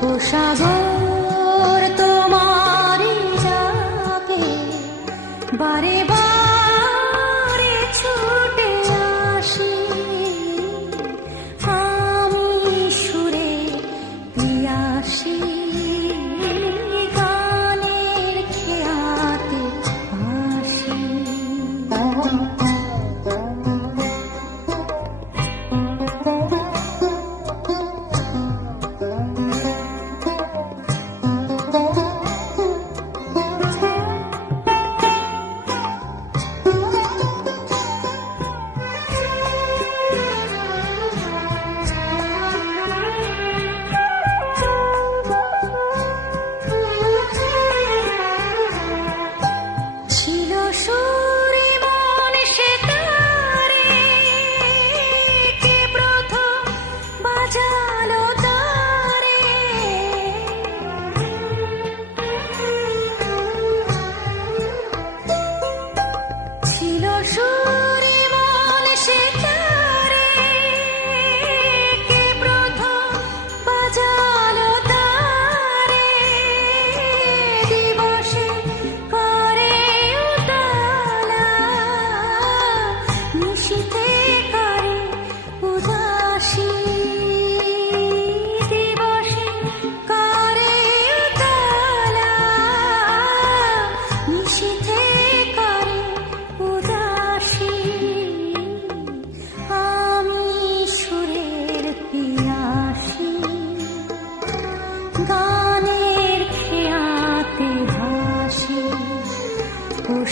多少昨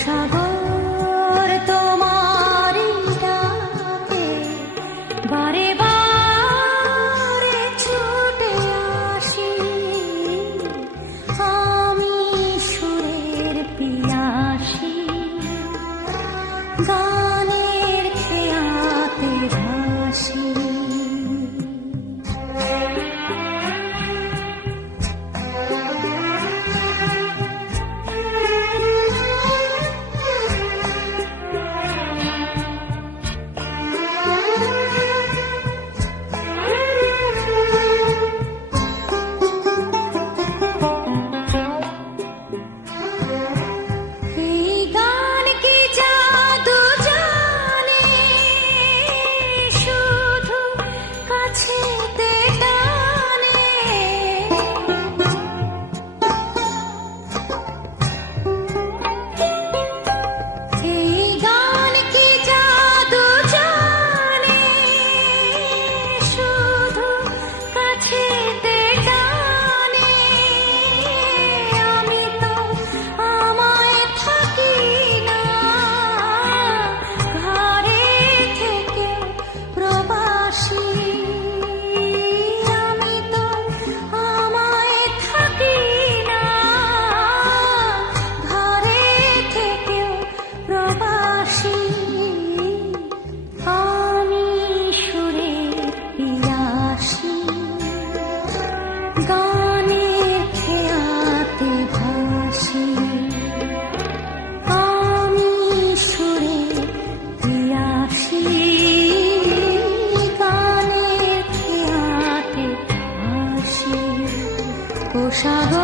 সাগর 沙漏